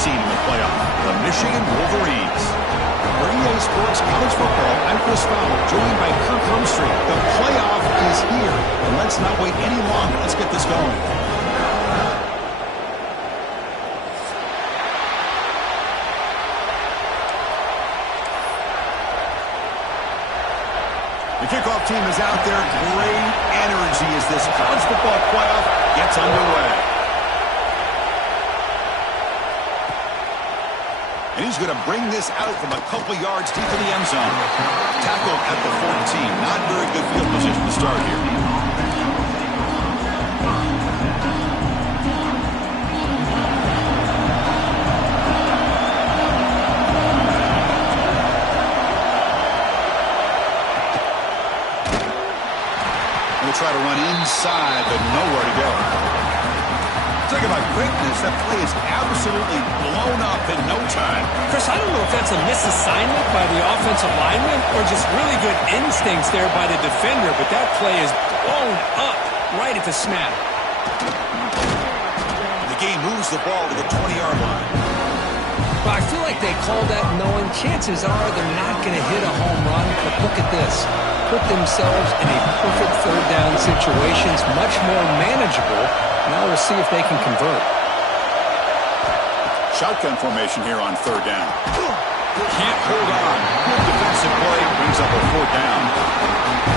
seed in the playoff, the Michigan Wolverines. For EA Sports College Football, I'm Chris Fowler, joined by Kirk Humstreet. The playoff is here, and let's not wait any longer. Let's get this going. The kickoff team is out there. Great energy as this college football playoff gets underway. And he's going to bring this out from a couple yards deep in the end zone. Tackled at the 14. Not very good field position to start here. We'll try to run inside, but nowhere to go. Talk about quickness. That play is absolutely blown up in no time. Chris, I don't know if that's a misassignment by the offensive lineman or just really good instincts there by the defender, but that play is blown up right at the snap. The game moves the ball to the 20-yard line. But I feel like they called that knowing chances are they're not going to hit a home run, but look at this. Put themselves in a perfect third down situation. It's much more manageable. Now we'll see if they can convert. Shotgun formation here on third down. Can't hold on. Good defensive play brings up a fourth down.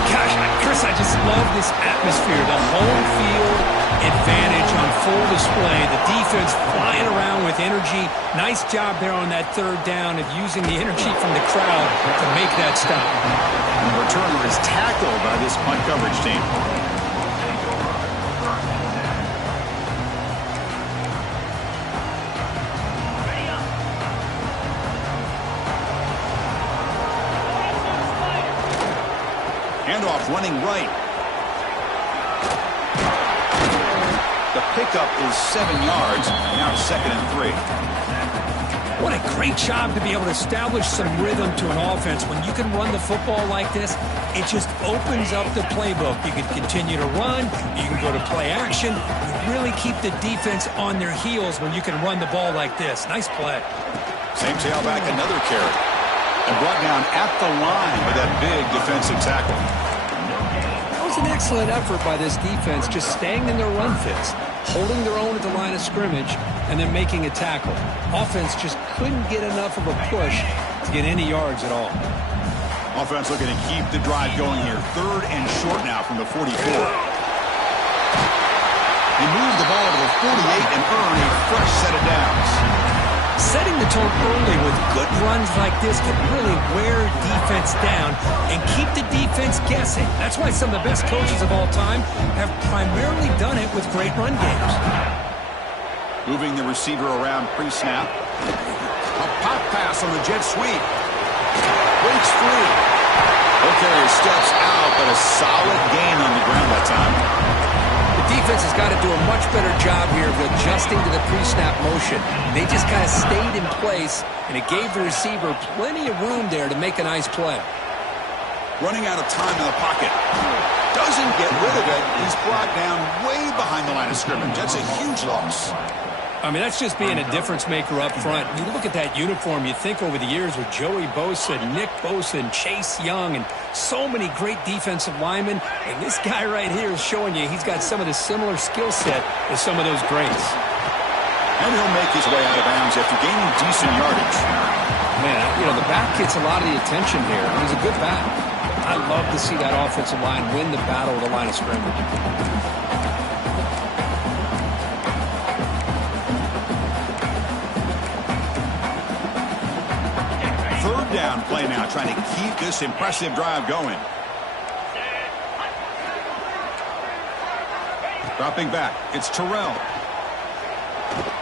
Gosh, Chris, I just love this atmosphere. The home field advantage on full display. The defense flying around with energy. Nice job there on that third down of using the energy from the crowd to make that stop. And the returner is tackled by this punt coverage team. Handoff running right. The pickup is 7 yards. Now it's 2nd and 3. What a great job to be able to establish some rhythm to an offense. When you can run the football like this, it just opens up the playbook. You can continue to run. You can go to play action. You really keep the defense on their heels when you can run the ball like this. Nice play. Same tailback, another carry. And brought down at the line with that big defensive tackle. That was an excellent effort by this defense, just staying in their run fits, holding their own at the line of scrimmage, and then making a tackle. Offense just couldn't get enough of a push to get any yards at all. Offense looking to keep the drive going here. 3rd and short now from the 44. They move the ball to the 48 and earn a fresh set of downs. Setting the tone early with good runs like this can really wear defense down and keep the defense guessing. That's why some of the best coaches of all time have primarily done it with great run games. Moving the receiver around pre-snap. A pop pass on the jet sweep. Breaks free. Okay, steps out, but a solid gain on the ground that time. The defense has got to do a much better job here of adjusting to the pre-snap motion. They just kind of stayed in place, and it gave the receiver plenty of room there to make a nice play. Running out of time in the pocket. Doesn't get rid of it. He's brought down way behind the line of scrimmage. That's a huge loss. I mean, that's just being a difference maker up front. You look at that uniform, you think over the years with Joey Bosa, Nick Bosa, and Chase Young, and so many great defensive linemen. And this guy right here is showing you he's got some of the similar skill set as some of those greats. And he'll make his way out of bounds after gaining decent yardage. Man, you know, the back gets a lot of the attention here. He's a good back. I love to see that offensive line win the battle of the line of scrimmage. Down play now, trying to keep this impressive drive going. Dropping back, it's Terrell.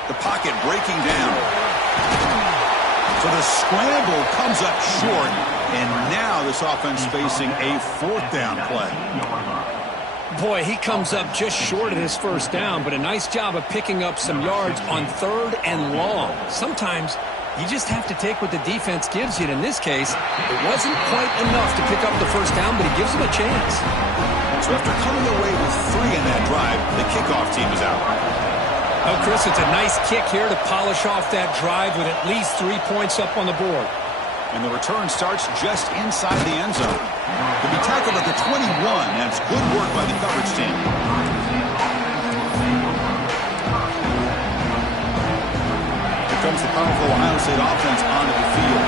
The pocket breaking down. So the scramble comes up short, and now this offense facing a 4th down play. Boy, he comes up just short of his first down, but a nice job of picking up some yards on 3rd and long. Sometimes you just have to take what the defense gives you. And in this case, it wasn't quite enough to pick up the first down, but he gives them a chance. So after coming away with 3 in that drive, the kickoff team is out. Oh, Chris, it's a nice kick here to polish off that drive with at least 3 points up on the board. And the return starts just inside the end zone. To be tackled at the 21, that's good work by the coverage team. Here comes the powerful Ohio State offense onto the field.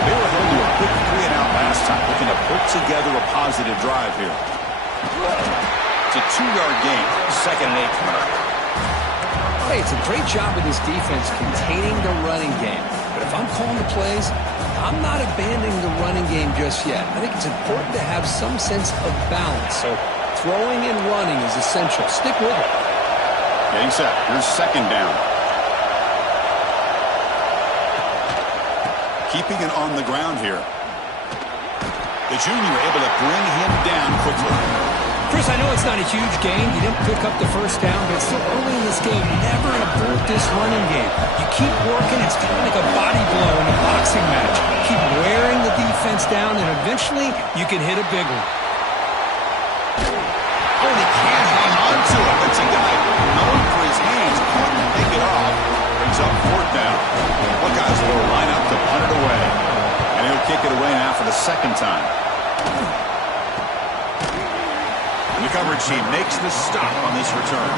They were held to a quick 3-and-out last time, looking to put together a positive drive here. It's a 2-yard gain, 2nd and 8 coming up. Hey, it's a great job of this defense containing the running game. But if I'm calling the plays, I'm not abandoning the running game just yet. I think it's important to have some sense of balance. So throwing and running is essential. Stick with it. Getting set. Here's 2nd down. Keeping it on the ground here. The junior able to bring him down quickly. Chris, I know it's not a huge gain. You didn't pick up the 1st down, but it's still early in this game. Never abort this running game. You keep working. It's kind of like a body blow in a boxing match. Keep wearing the defense down, and eventually you can hit a big one. Oh, he can't hang on to it. That's a guy known for his hands. Couldn't pick it off. Brings up 4th down. Buckeyes will line up to punt it away. And he'll kick it away now for the 2nd time. And the coverage team makes the stop on this return.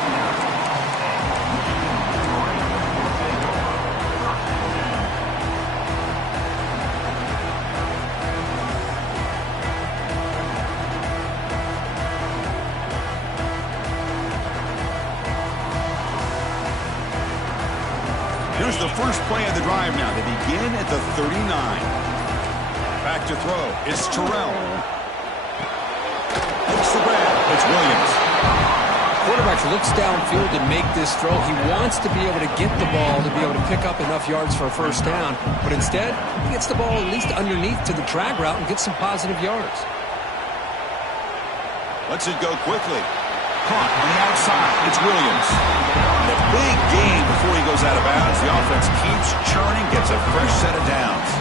Here's the first play of the drive now. They begin at the 39. Back to throw. It's Terrell. Looks the grab. It's Williams. Quarterback looks downfield to make this throw. He wants to be able to get the ball to be able to pick up enough yards for a 1st down. But instead, he gets the ball at least underneath to the drag route and gets some positive yards. Lets it go quickly. Caught on the outside. It's Williams. And a big gain before he goes out of bounds. The offense keeps churning, gets a fresh set of downs.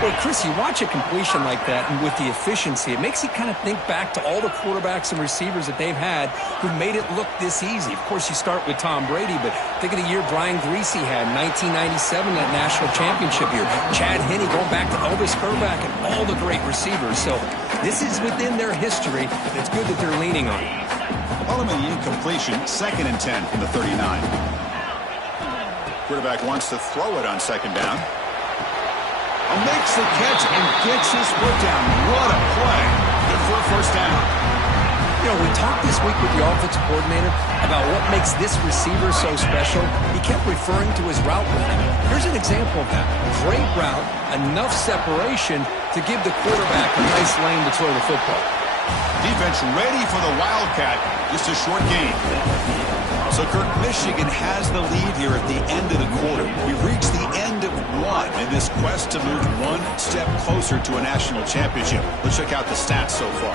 Well, Chris, you watch a completion like that, and with the efficiency, it makes you kind of think back to all the quarterbacks and receivers that they've had who made it look this easy. Of course, you start with Tom Brady, but think of the year Brian Griese had, 1997, that national championship year. Chad Henne going back to Elvis Grbac and all the great receivers. So this is within their history. It's good that they're leaning on it. Ultimately, incompletion, 2nd and 10 from the 39. Quarterback wants to throw it on 2nd down. Makes the catch and gets his foot down. What a play. Good for a 1st down. You know, we talked this week with the offensive coordinator about what makes this receiver so special. He kept referring to his route running. Here's an example of that. Great route, enough separation to give the quarterback a nice lane to throw the football. Defense ready for the Wildcat. Just a short gain. So, Kirk, Michigan has the lead here at the end of the quarter. We've reached the end of one in this quest to move one step closer to a national championship. Let's check out the stats so far.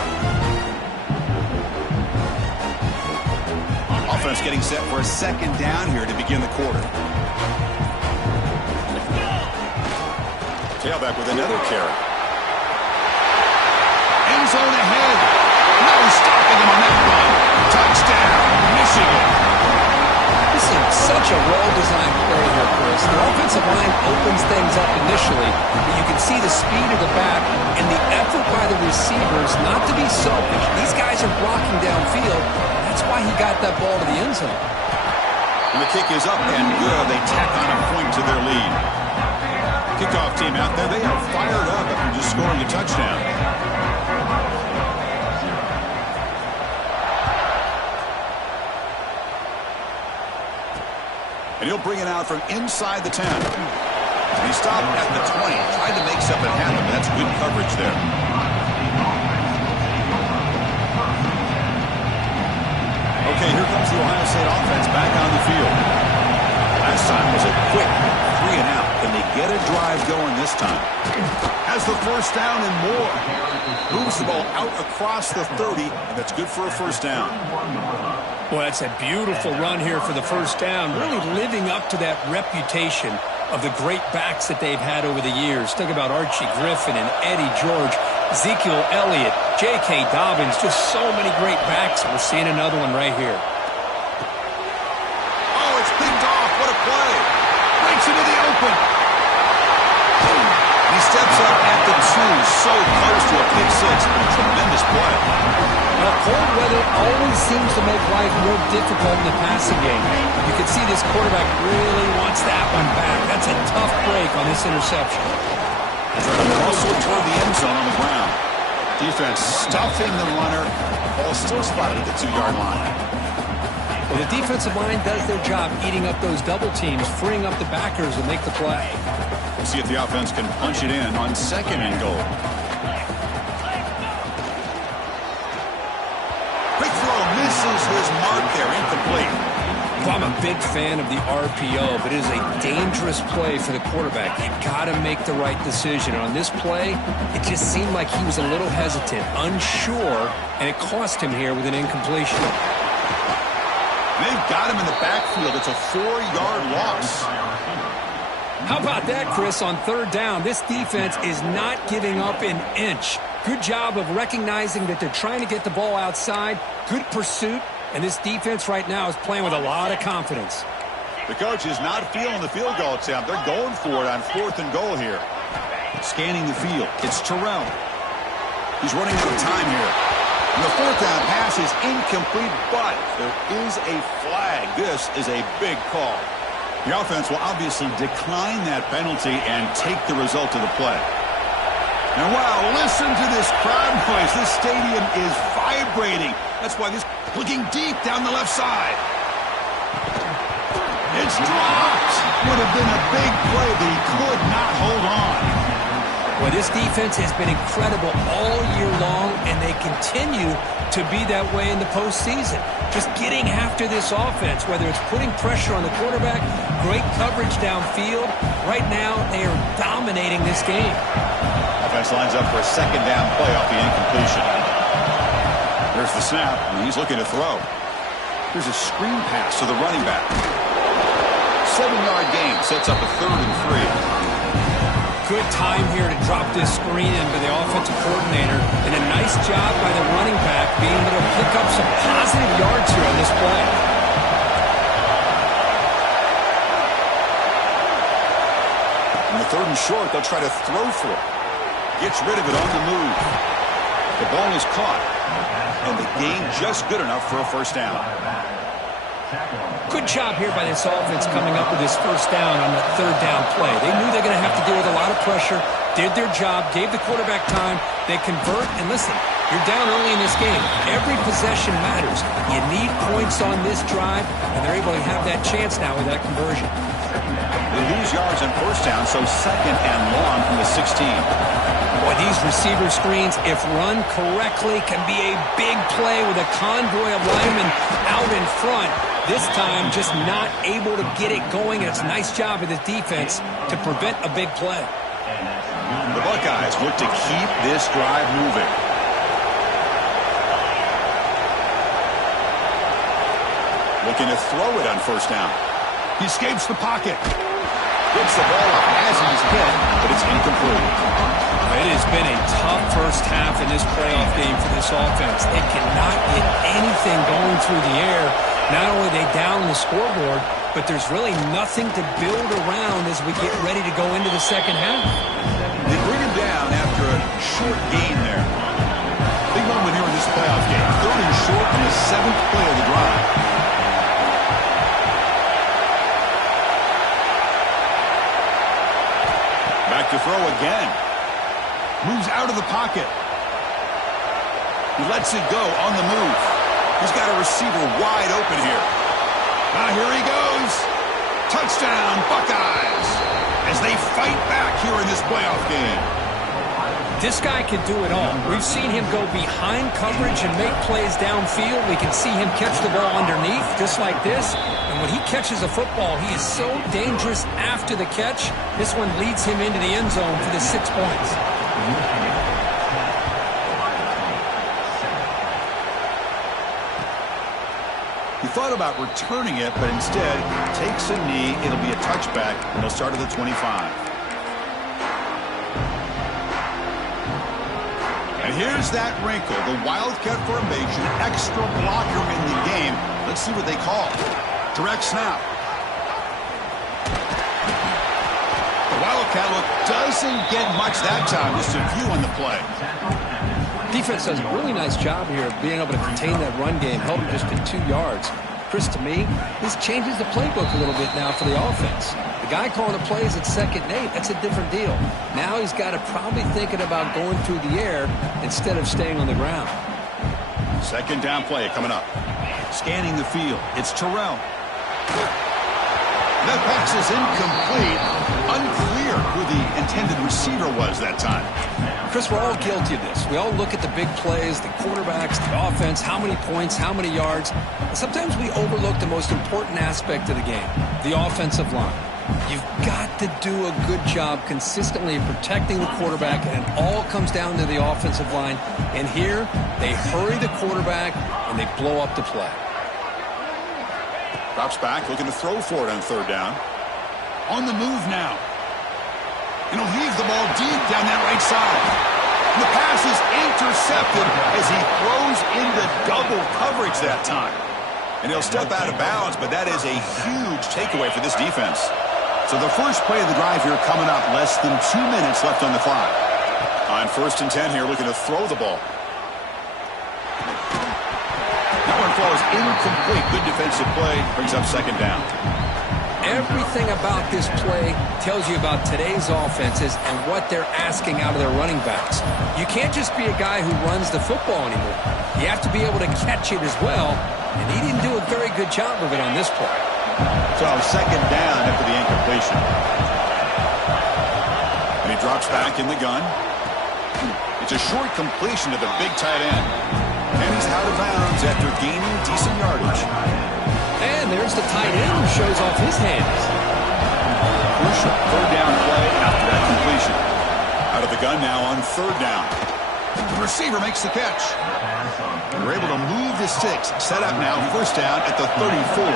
Offense getting set for a 2nd down here to begin the quarter. Tailback with another carry. End zone ahead. No stopping him on that run. Touchdown, Michigan. This is such a well-designed play here, Chris. The offensive line opens things up initially, but you can see the speed of the back and the effort by the receivers not to be selfish. These guys are blocking downfield. That's why he got that ball to the end zone. And the kick is up and good. They tack on a point to their lead. Kickoff team out there, they are fired up after just scoring a touchdown. And he'll bring it out from inside the 10. And he stopped at the 20. Tried to make something happen, but that's good coverage there. Okay, here comes the Ohio State offense back on the field. Last time was a quick 3-and-out. Can they get a drive going this time? Has the 1st down and more. Moves the ball out across the 30, and that's good for a 1st down. Well, that's a beautiful run here for the 1st down, really living up to that reputation of the great backs that they've had over the years. Think about Archie Griffin and Eddie George, Ezekiel Elliott, J.K. Dobbins, just so many great backs. We're seeing another one right here. play. Breaks into the open. He steps up at the 2, so close to a pick six. Tremendous play. Well, cold weather always seems to make life more difficult in the passing game. You can see this quarterback really wants that one back. That's a tough break on this interception. Also toward the end zone on the ground. Defense stuffing the runner. Ball still spotted at the 2-yard line. Well, the defensive line does their job eating up those double teams, freeing up the backers and make the play. We'll see if the offense can punch it in on 2nd and goal. Quick throw misses his mark there, incomplete. Well, I'm a big fan of the RPO, but it is a dangerous play for the quarterback. You got to make the right decision. And on this play, it just seemed like he was a little hesitant, unsure, and it cost him here with an incompletion. They've got him in the backfield. It's a 4-yard loss. How about that, Chris, on 3rd down? This defense is not giving up an inch. Good job of recognizing that they're trying to get the ball outside. Good pursuit. And this defense right now is playing with a lot of confidence. The coach is not feeling the field goal attempt. They're going for it on 4th and goal here. Scanning the field. It's Terrell. He's running out of time here. And the 4th down pass is incomplete, but there is a flag. This is a big call. The offense will obviously decline that penalty and take the result of the play. And wow, listen to this crowd noise. This stadium is vibrating. That's why this looking deep down the left side. It's dropped. Would have been a big play, but he could not hold on. Well, this defense has been incredible all year long, and they continue to be that way in the postseason. Just getting after this offense, whether it's putting pressure on the quarterback, great coverage downfield. Right now, they are dominating this game. Offense lines up for a 2nd down play off the incompletion. There's the snap, and he's looking to throw. Here's a screen pass to the running back. 7-yard gain sets up a 3rd and 3. Good time here to drop this screen in by the offensive coordinator, and a nice job by the running back being able to pick up some positive yards here on this play. On the 3rd and short, they'll try to throw for it. Gets rid of it on the move. The ball is caught, and the gain just good enough for a 1st down. Good job here by this offense coming up with this 1st down on the 3rd down play. They knew they're going to have to deal with a lot of pressure, did their job, gave the quarterback time. They convert, and listen, you're down early in this game. Every possession matters. You need points on this drive, and they're able to have that chance now with that conversion. They lose yards on 1st down, so 2nd and long from the 16. Boy, these receiver screens, if run correctly, can be a big play with a convoy of linemen out in front. This time, just not able to get it going. It's a nice job of the defense to prevent a big play. The Buckeyes look to keep this drive moving. Looking to throw it on 1st down. He escapes the pocket. Gets the ball up as he's hit, but it's incomplete. It has been a tough 1st half in this playoff game for this offense. They cannot get anything going through the air. Not only are they down the scoreboard, but there's really nothing to build around as we get ready to go into the 2nd half. They bring him down after a short gain there. Big moment here in this playoff game. 3rd and short on the 7th play of the drive. Back to throw again. Moves out of the pocket. He lets it go on the move. He's got a receiver wide open here. Now here he goes. Touchdown, Buckeyes, as they fight back here in this playoff game. This guy can do it all. We've seen him go behind coverage and make plays downfield. We can see him catch the ball underneath, just like this. And when he catches a football, he is so dangerous after the catch. This one leads him into the end zone for the 6 points. He thought about returning it, but instead takes a knee. It'll be a touchback, and he'll start at the 25. And here's that wrinkle, the Wildcat formation, extra blocker in the game. Let's see what they call. Direct snap. Ncaa, look, doesn't get much that time. Just a few on the play. Defense does a really nice job here of being able to contain that run game, held him just to 2 yards. Chris, to me, this changes the playbook a little bit now for the offense. The guy calling the plays at 2nd and 8, that's a different deal. Now he's got to probably thinking about going through the air instead of staying on the ground. 2nd down play coming up. Scanning the field. It's Terrell. That pass is incomplete. Unclear who the intended receiver was that time. Chris, we're all guilty of this. We all look at the big plays, the quarterbacks, the offense, how many points, how many yards. And sometimes we overlook the most important aspect of the game, the offensive line. You've got to do a good job consistently protecting the quarterback, and it all comes down to the offensive line. And here, they hurry the quarterback, and they blow up the play. Drops back, looking to throw for it on 3rd down. On the move now. And he'll heave the ball deep down that right side. And the pass is intercepted as he throws into double coverage that time. And he'll step out of bounds, but that is a huge takeaway for this defense. So the first play of the drive here coming up, less than 2 minutes left on the clock. On 1st and 10 here, looking to throw the ball. That one falls incomplete. Good defensive play. Brings up 2nd down. Everything about this play tells you about today's offenses and what they're asking out of their running backs. You can't just be a guy who runs the football anymore. You have to be able to catch it as well, and he didn't do a very good job of it on this play. So 2nd down after the incompletion. And he drops back in the gun. It's a short completion to the big tight end. And he's out of bounds after gaining decent yardage. And there's the tight end who shows off his hands. Crucial 3rd down play after that completion. Out of the gun now on 3rd down. The receiver makes the catch. They're able to move the 6. Set up now, 1st down at the 34.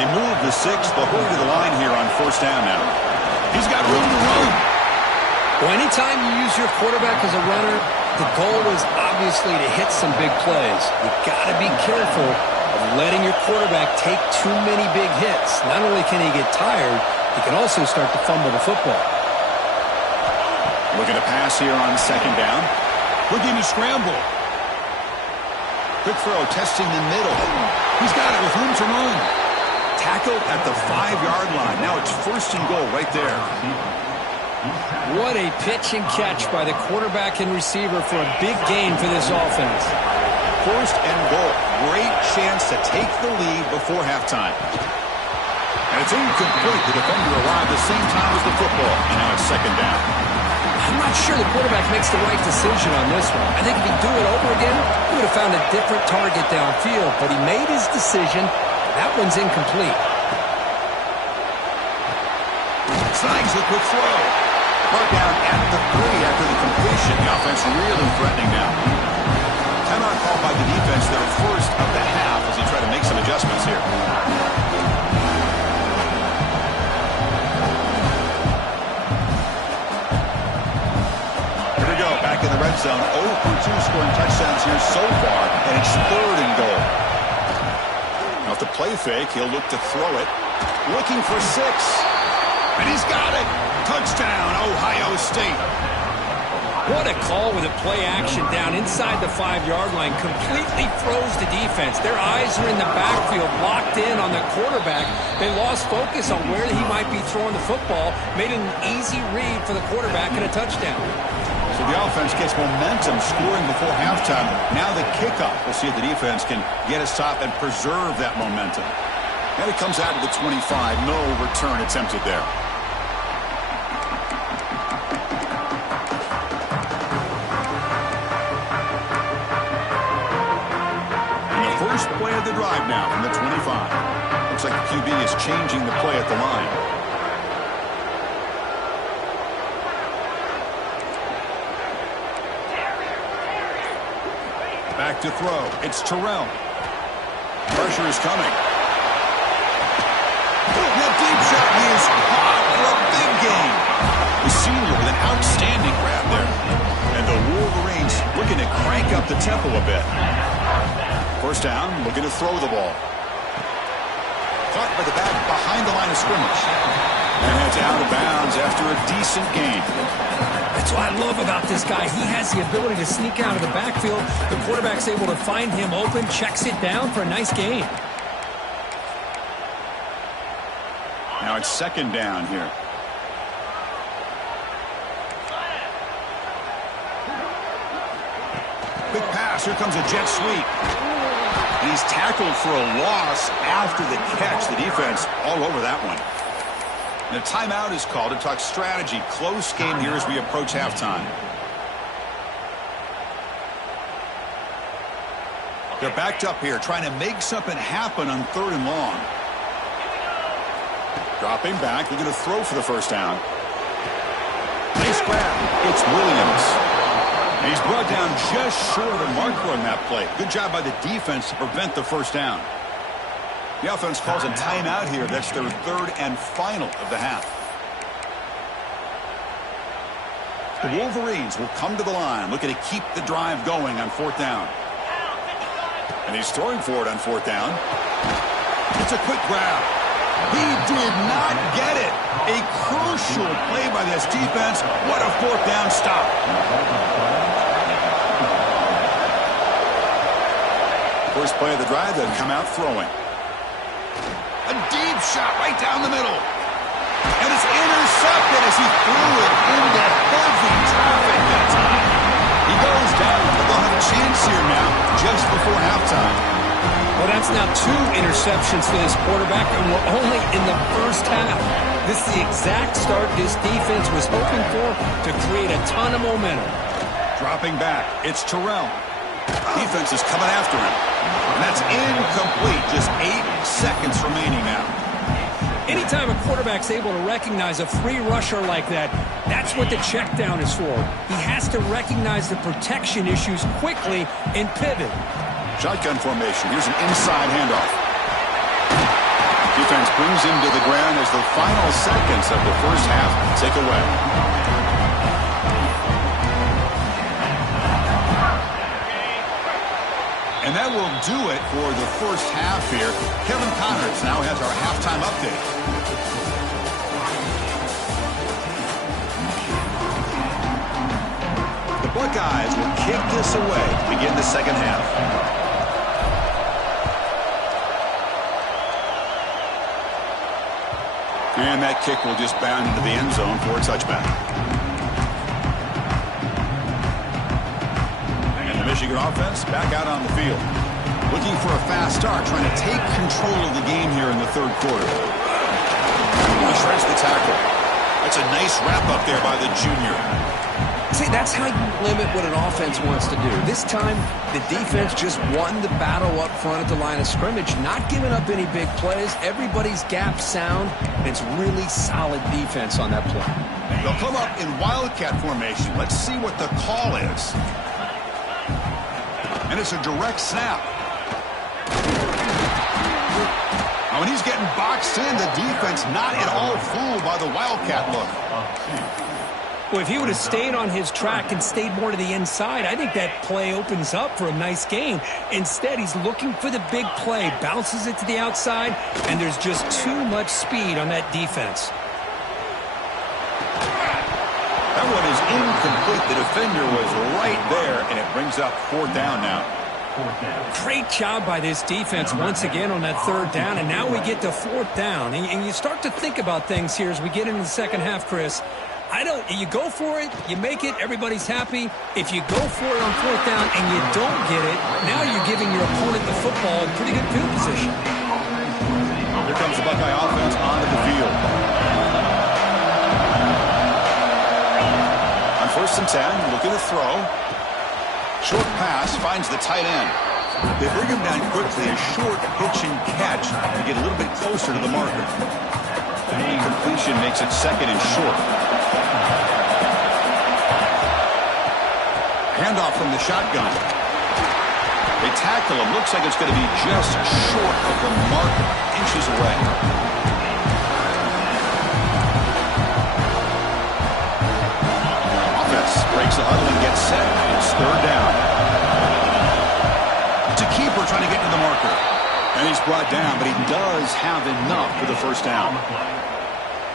They move the 6. They'll hurry to the line here on 1st down now. He's got room to run. Well, anytime you use your quarterback as a runner, the goal is obviously to hit some big plays. You've got to be careful of letting your quarterback take too many big hits. Not only can he get tired, he can also start to fumble the football. Looking to pass here on 2nd down. Looking to scramble. Quick throw, testing the middle. He's got it with room to run. Tackled at the 5-yard line. Now it's 1st and goal right there. What a pitch and catch by the quarterback and receiver for a big gain for this offense. 1st and goal. Great chance to take the lead before halftime. And it's incomplete. The defender arrived the same time as the football. And now it's 2nd down. I'm not sure the quarterback makes the right decision on this one. I think if he'd do it over again, he would have found a different target downfield. But he made his decision. That one's incomplete. Snags a quick throw. Brought down at the 3 after the completion. The offense really threatening now. Timeout called by the defense, their 1st of the half as he tried to make some adjustments here. Here we go, back in the red zone. 0 for 2 scoring touchdowns here so far, and it's 3rd and goal. Now with the play fake, he'll look to throw it. Looking for 6. And he's got it. Touchdown, Ohio State. What a call with a play action down inside the 5-yard line. Completely froze the defense. Their eyes are in the backfield, locked in on the quarterback. They lost focus on where he might be throwing the football. Made an easy read for the quarterback and a touchdown. So the offense gets momentum, scoring before halftime. Now the kickoff. We'll see if the defense can get a stop and preserve that momentum. And it comes out to the 25. No return attempted there. First play of the drive now from the 25. Looks like the QB is changing the play at the line. Back to throw. It's Terrell. Pressure is coming. That deep shot is caught for a big gain. The senior with an outstanding grab there. And the Wolverines looking to crank up the tempo a bit. 1st down, looking to throw the ball. Caught by the back behind the line of scrimmage. And it's out of bounds after a decent gain. That's what I love about this guy. He has the ability to sneak out of the backfield. The quarterback's able to find him open, checks it down for a nice gain. Now it's second down here. Quick pass. Here comes a jet sweep. And he's tackled for a loss after the catch. The defense all over that one. And a timeout is called to talk strategy. Close game here as we approach halftime. They're backed up here trying to make something happen on 3rd and long. Dropping back, looking to throw for the first down. Nice grab. It's Williams. And he's brought down just short of the marker on that play. Good job by the defense to prevent the first down. The offense calls a timeout here. That's their 3rd and final of the half. The Wolverines will come to the line, looking to keep the drive going on 4th down. And he's throwing for it on 4th down. It's a quick grab. He did not get it. A crucial play by this defense. What a 4th down stop. First play of the drive, they've come out throwing. A deep shot right down the middle. And it's intercepted as he threw it into heavy traffic that time. He goes down, but they'll have a chance here now just before halftime. Well, that's now 2 interceptions for this quarterback, and we're only in the first half. This is the exact start this defense was hoping for to create a ton of momentum. Dropping back, it's Terrell. Defense is coming after him. And that's incomplete. Just 8 seconds remaining now. Anytime a quarterback's able to recognize a free rusher like that, that's what the check down is for. He has to recognize the protection issues quickly and pivot. Shotgun formation. Here's an inside handoff. Defense brings him to the ground as the final seconds of the first half tick away. And that will do it for the first half here. Kevin Connors now has our halftime update. The Buckeyes will kick this away to begin the second half. And that kick will just bound into the end zone for a touchback. And the Michigan offense back out on the field. Looking for a fast start, trying to take control of the game here in the 3rd quarter. He shreds the tackle. That's a nice wrap up there by the junior. See, that's how you limit what an offense wants to do. This time, the defense just won the battle up front at the line of scrimmage, not giving up any big plays. Everybody's gap sound. It's really solid defense on that play. They'll come up in wildcat formation. Let's see what the call is. And it's a direct snap. Now, when he's getting boxed in, the defense not at all fooled by the wildcat look. Well, if he would have stayed on his track and stayed more to the inside, I think that play opens up for a nice gain. Instead, he's looking for the big play, bounces it to the outside, and there's just too much speed on that defense. That one is incomplete. The defender was right there, and it brings up 4th down now. Great job by this defense once again on that 3rd down, and now we get to 4th down. And you start to think about things here as we get into the second half, Chris. You go for it, you make it, everybody's happy. If you go for it on 4th down and you don't get it, now you're giving your opponent the football in pretty good field position. Here comes the Buckeye offense onto the field. On 1st and 10, looking to throw. Short pass finds the tight end. They bring him down quickly, a short pitch and catch to get a little bit closer to the marker. And completion makes it 2nd and short. Handoff from the shotgun. They tackle him. Looks like it's going to be just short of the marker, inches away. Offense breaks the huddle and gets set. It's 3rd down. It's a keeper trying to get to the marker. And he's brought down, but he does have enough for the first down.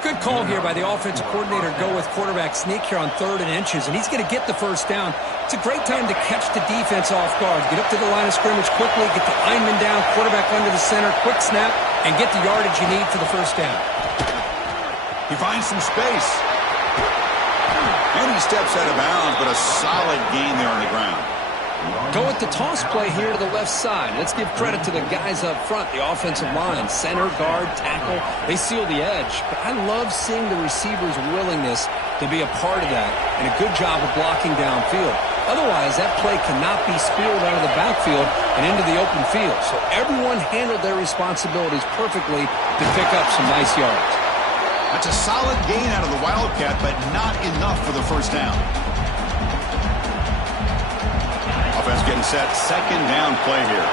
Good call here by the offensive coordinator to go with quarterback sneak here on 3rd and inches, and he's going to get the first down. It's a great time to catch the defense off guard. Get up to the line of scrimmage quickly, get the lineman down, quarterback under the center, quick snap, and get the yardage you need for the first down. He finds some space. And he steps out of bounds, but a solid gain there on the ground. Go with the toss play here to the left side. Let's give credit to the guys up front, the offensive line, center, guard, tackle. They seal the edge. But I love seeing the receiver's willingness to be a part of that and a good job of blocking downfield. Otherwise, that play cannot be spilled out of the backfield and into the open field. So everyone handled their responsibilities perfectly to pick up some nice yards. That's a solid gain out of the Wildcat, but not enough for the first down. Offense getting set. 2nd down play here.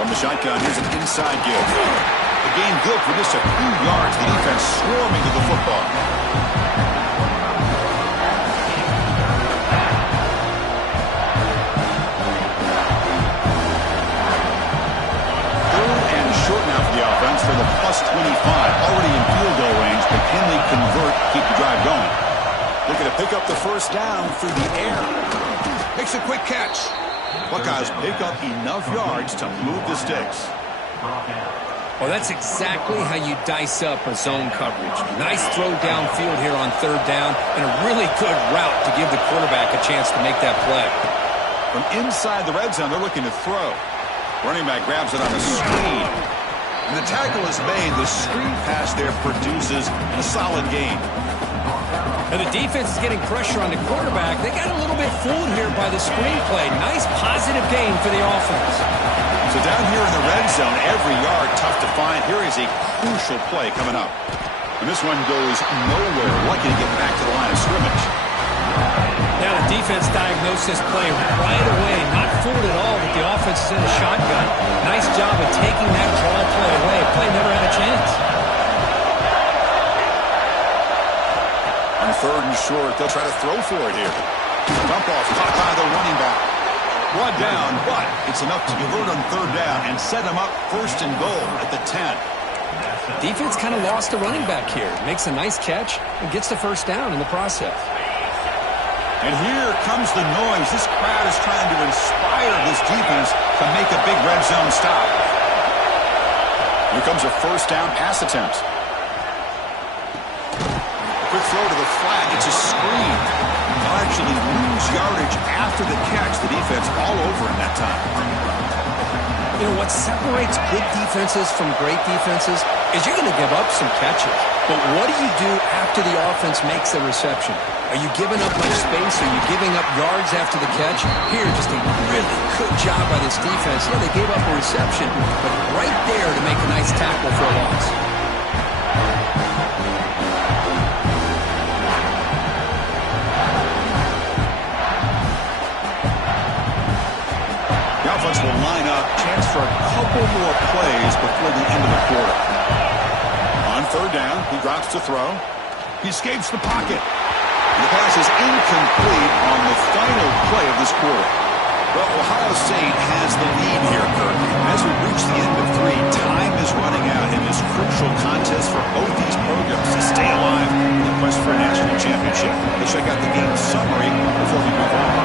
From the shotgun, here's an inside give. The gain good for just a few yards. The defense swarming to the football. Short now for the offense for the +25. Already in field goal range, but can they convert, keep the drive going? Looking to pick up the first down through the air. Makes a quick catch. Buckeyes pick up enough yards to move the sticks. Well, that's exactly how you dice up a zone coverage. Nice throw downfield here on 3rd down, and a really good route to give the quarterback a chance to make that play. From inside the red zone, they're looking to throw. Running back grabs it on a screen. And the tackle is made. The screen pass there produces a solid gain. And the defense is getting pressure on the quarterback. They got a little bit fooled here by the screen play. Nice positive gain for the offense. So down here in the red zone, every yard tough to find. Here is a crucial play coming up. And this one goes nowhere. Lucky to get back to the line of scrimmage. Now the defense diagnosed this play right away. Not fooled at all that the offense is in a shotgun. Nice job of taking that draw play away. Play never had a chance. On 3rd and short, they'll try to throw for it here. Dump off caught by the running back. Brought down, but it's enough to convert on 3rd down and set them up 1st and goal at the 10. Defense kind of lost the running back here. Makes a nice catch and gets the first down in the process. And here comes the noise. This crowd is trying to inspire this defense to make a big red zone stop. Here comes a 1st down pass attempt. Quick throw to the flat. It's a screen. They'll actually lose yardage after the catch. The defense all over him that time. You know, what separates good defenses from great defenses is you're going to give up some catches. But what do you do after the offense makes the reception? Are you giving up much space? Are you giving up yards after the catch? Here, just a really good job by this defense. Yeah, they gave up a reception, but right there to make a nice tackle for a loss. The offense will line up. Chance for a couple more plays before the end of the quarter. On 3rd down, he drops to throw. He escapes the pocket. The pass is incomplete on the final play of this quarter. Well, Ohio State has the lead here, Kirk. As we reach the end of 3, time is running out in this crucial contest for both these programs to stay alive in the quest for a national championship. Let's check out the game summary before we move on.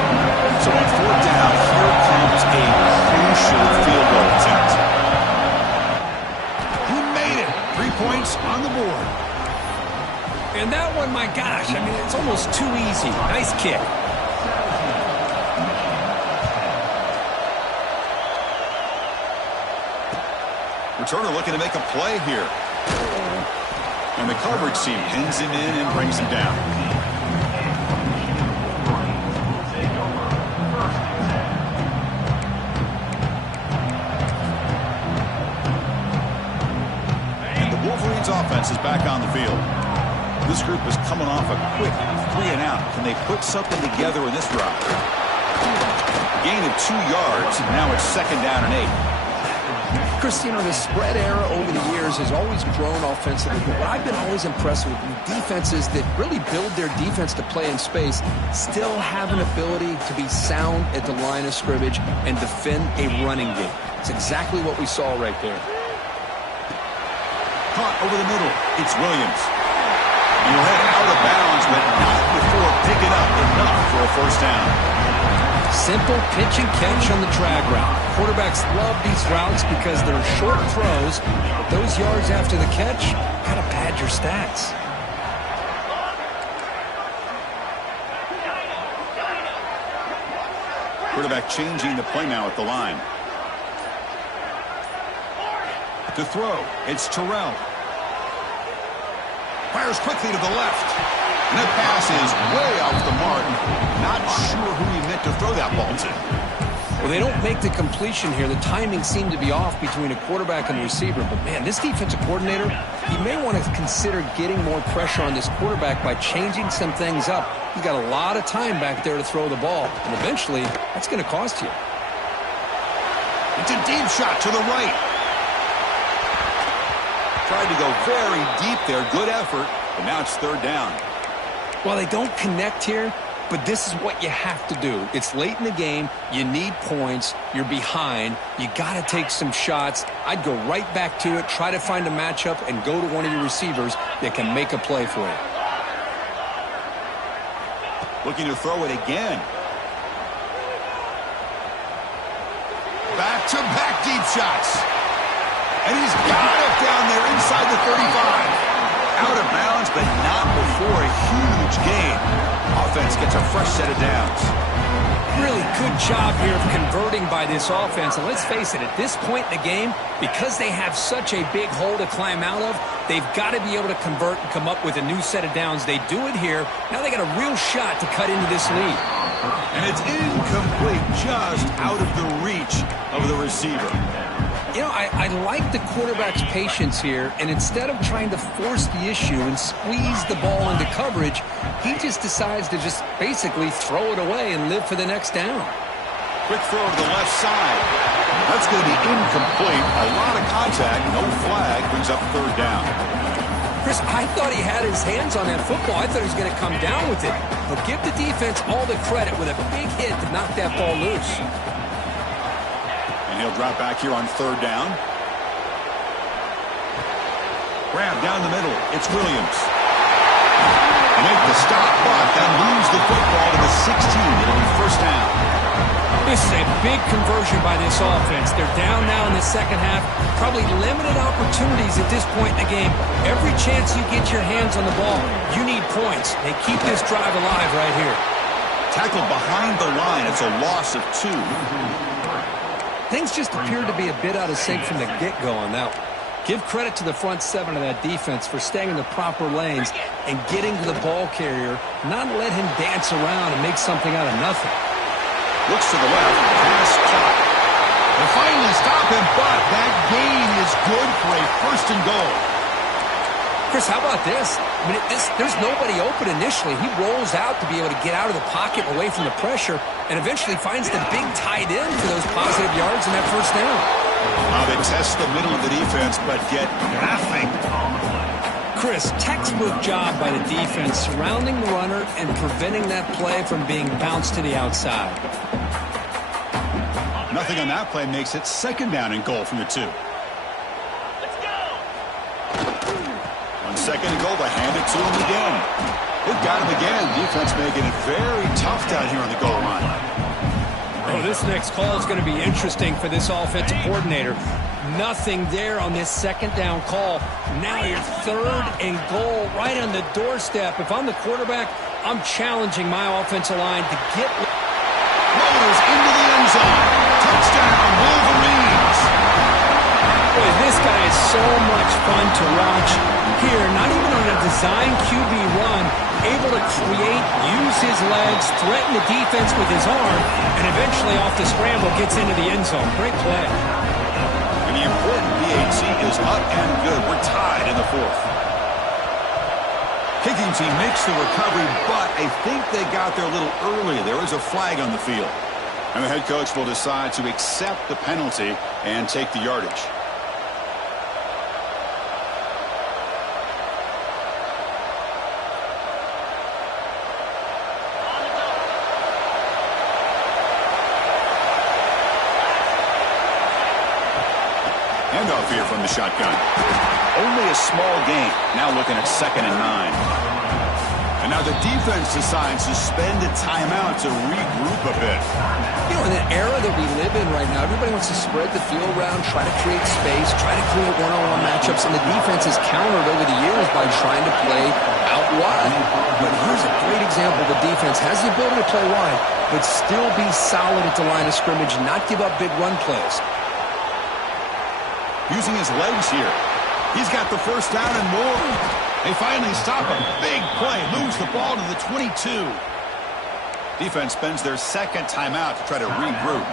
So on 4th down, here comes a crucial field goal attempt. He made it. 3 points on the board. And that one, my gosh, I mean, it's almost too easy. Nice kick. Returner looking to make a play here. And the coverage team pins him in and brings him down. And the Wolverines offense is back on the field. This group is coming off a quick 3 and out. Can they put something together in this drive? Gain of 2 yards. Now it's 2nd down and 8. Chris, you know, the spread era over the years has always grown offensively, but what I've been always impressed with defenses that really build their defense to play in space still have an ability to be sound at the line of scrimmage and defend a running game. It's exactly what we saw right there. Caught over the middle. It's Williams. He'll head out of bounds, but not before picking up enough for a first down. Simple pitch and catch on the drag route. Quarterbacks love these routes because they're short throws, but those yards after the catch gotta pad your stats. Quarterback changing the play now at the line. To throw, it's Terrell. Fires quickly to the left. And that pass is way off the mark. Not sure who he meant to throw that ball to. Well, they don't make the completion here. The timing seemed to be off between a quarterback and a receiver. But, man, this defensive coordinator, he may want to consider getting more pressure on this quarterback by changing some things up. He's got a lot of time back there to throw the ball. And eventually, that's going to cost you. It's a deep shot to the right. Tried to go very deep there. Good effort. But now it's third down. Well, they don't connect here, but this is what you have to do. It's late in the game. You need points. You're behind. You got to take some shots. I'd go right back to it, try to find a matchup, and go to one of your receivers that can make a play for you. Looking to throw it again. Back-to-back deep shots. And he's got it down there inside the 35. Out of bounds, but not before a huge gain. Offense gets a fresh set of downs. Really good job here of converting by this offense. And let's face it, at this point in the game, because they have such a big hole to climb out of, they've got to be able to convert and come up with a new set of downs. They do it here. Now they got a real shot to cut into this lead. And it's incomplete, just out of the reach of the receiver. You know, I like the quarterback's patience here, and instead of trying to force the issue and squeeze the ball into coverage, he just decides to just basically throw it away and live for the next down. Quick throw to the left side. That's going to be incomplete. A lot of contact, no flag, brings up third down. Chris, I thought he had his hands on that football. I thought he was going to come down with it. But give the defense all the credit with a big hit to knock that ball loose. And he'll drop back here on third down. Grab down the middle. It's Williams. Make the stop, but then lose the football to the 16. It'll be first down. This is a big conversion by this offense. They're down now in the second half. Probably limited opportunities at this point in the game. Every chance you get your hands on the ball, you need points. They keep this drive alive right here. Tackled behind the line. It's a loss of 2. Things just appeared to be a bit out of sync from the get-go on that one. Give credit to the front seven of that defense for staying in the proper lanes and getting to the ball carrier, not let him dance around and make something out of nothing. Looks to the left, pass caught. They finally stop him, but that gain is good for a first and goal. Chris, how about this? I mean, there's nobody open initially. He rolls out to be able to get out of the pocket away from the pressure and eventually finds the big tight end for those positive yards in that first down. They test the middle of the defense, but get nothing. Chris, textbook job by the defense surrounding the runner and preventing that play from being bounced to the outside. Nothing on that play makes it second down and goal from the 2. Second and goal, they hand it to him again. They've got him again. Defense making it very tough down here on the goal line. Oh, this next call is going to be interesting for this offensive coordinator. Nothing there on this second down call. Now you're third and goal right on the doorstep. If I'm the quarterback, I'm challenging my offensive line to get... Rolls into the end zone. Touchdown, Wolverines. Boy, this guy is so much fun to watch. Here, not even on a design QB run, able to create, use his legs, threaten the defense with his arm, and eventually off the scramble gets into the end zone. Great play. And the important PAT is up and good. We're tied in the 4th. Kicking team makes the recovery, but I think they got there a little early. There is a flag on the field. And the head coach will decide to accept the penalty and take the yardage. Handoff here from the shotgun. Only a small gain. Now looking at 2nd and 9. And now the defense decides to spend a timeout to regroup a bit. You know, in the era that we live in right now, everybody wants to spread the field around, try to create space, try to create one-on-one matchups, and the defense has countered over the years by trying to play out wide. But here's a great example. The defense has the ability to play wide, but still be solid at the line of scrimmage, not give up big run plays. Using his legs here. He's got the first down and more. They finally stop him. Big play. Moves the ball to the 22. Defense spends their 2nd timeout to try to regroup.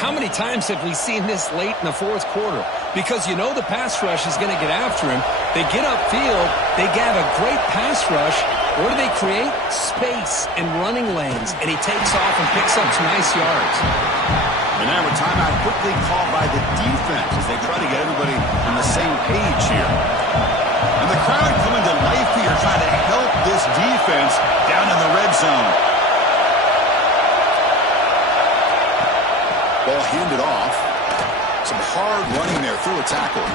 How many times have we seen this late in the 4th quarter? Because you know the pass rush is going to get after him. They get upfield. They have a great pass rush. What do they create? Space and running lanes. And he takes off and picks up some nice yards. And now a timeout quickly called by the defense as they try to get everybody on the same page here. And the crowd coming to life here trying to help this defense down in the red zone. Ball handed off. Some hard running there through a tackle.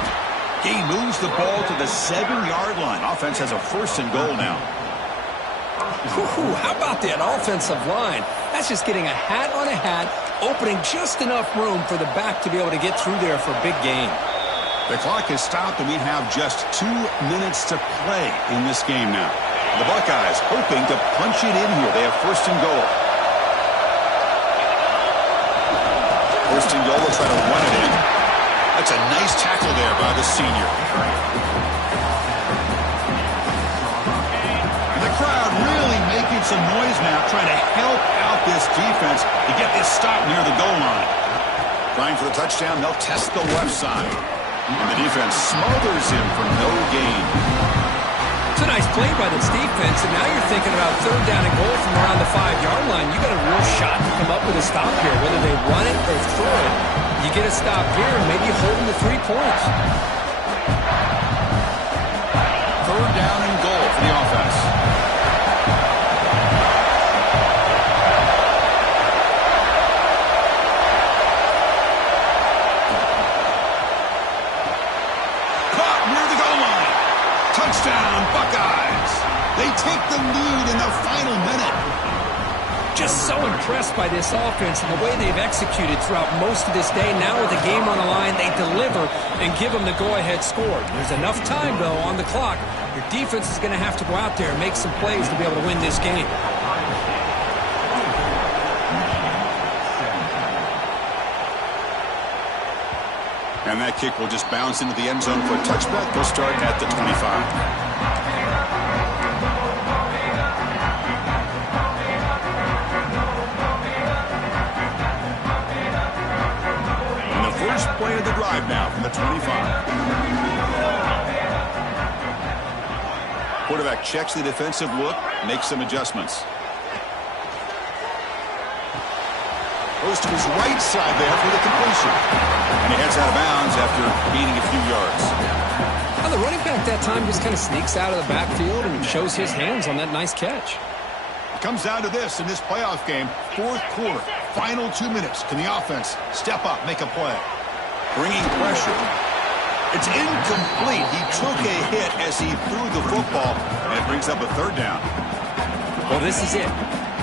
He moves the ball to the 7-yard line. Offense has a 1st and goal now. Ooh, how about that offensive line? That's just getting a hat on a hat, opening just enough room for the back to be able to get through there for a big gain. The clock has stopped, and we have just 2 minutes to play in this game now. The Buckeyes hoping to punch it in here. They have 1st and goal. 1st and goal, they'll try to run it in. That's a nice tackle there by the senior. And the crowd really making some noise now, trying to help out this defense to get this stop near the goal line. Trying for the touchdown, they'll test the left side. And the defense smothers him for no gain. It's a nice play by this defense, and now you're thinking about 3rd down and goal from around the 5-yard line. You got a real shot to come up with a stop here, whether they run it or throw it. You get a stop here, and maybe hold them to 3 points. 3rd down and goal for the offense. Caught near the goal line. Touchdown, Buckeyes. They take the lead in the final minute. Just so impressed by this offense and the way they've executed throughout most of this day. Now with the game on the line, they deliver and give them the go-ahead score. There's enough time, though, on the clock. Your defense is going to have to go out there and make some plays to be able to win this game. And that kick will just bounce into the end zone for a touchback. They'll start at the 25. Play of the drive now from the 25. Quarterback checks the defensive look, makes some adjustments. Goes to his right side there for the completion. And he heads out of bounds after gaining a few yards. Well, the running back that time just kind of sneaks out of the backfield and shows his hands on that nice catch. It comes down to this in this playoff game. 4th quarter, final 2 minutes. Can the offense step up, make a play? Bringing pressure. It's incomplete. He took a hit as he threw the football, and it brings up a 3rd down. Well, this is it.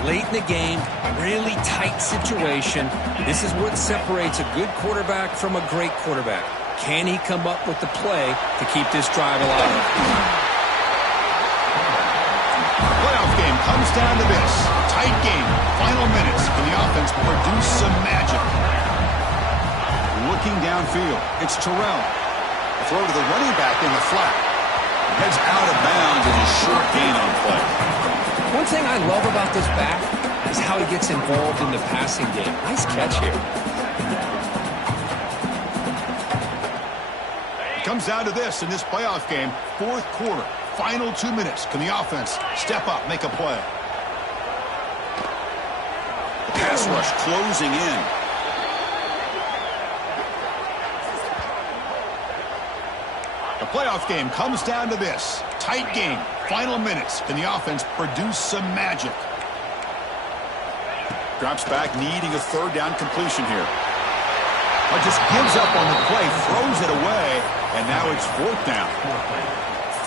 Late in the game, really tight situation. This is what separates a good quarterback from a great quarterback. Can he come up with the play to keep this drive alive? Playoff game comes down to this. Tight game. Final minutes. Can the offense produce some magic? Looking downfield, it's Terrell. A throw to the running back in the flat. Heads out of bounds and a short gain on play. One thing I love about this back is how he gets involved in the passing game. Nice catch here. It comes down to this in this playoff game. 4th quarter, final 2 minutes. Can the offense step up, make a play? Pass rush closing in. The playoff game comes down to this. Tight game. Final minutes. Can the offense produce some magic? Drops back, needing a third down completion here. Just gives up on the play, throws it away, and now it's fourth down.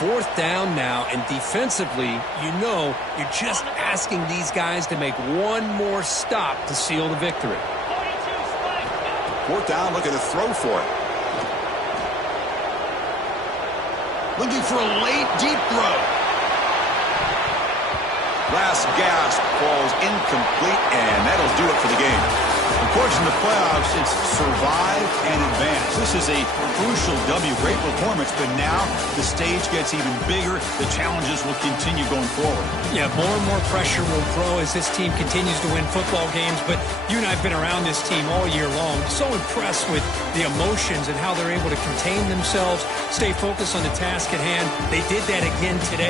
Fourth down now, and defensively, you're just asking these guys to make one more stop to seal the victory. Fourth down, looking to throw for it. Looking for a late, deep throw. Last gasp falls incomplete, and that'll do it for the game. Of course, in the playoffs, it's survive and advance. This is a crucial W. Great performance, but now the stage gets even bigger. The challenges will continue going forward. Yeah, more and more pressure will grow as this team continues to win football games, but you and I have been around this team all year long. So impressed with the emotions and how they're able to contain themselves, stay focused on the task at hand. They did that again today.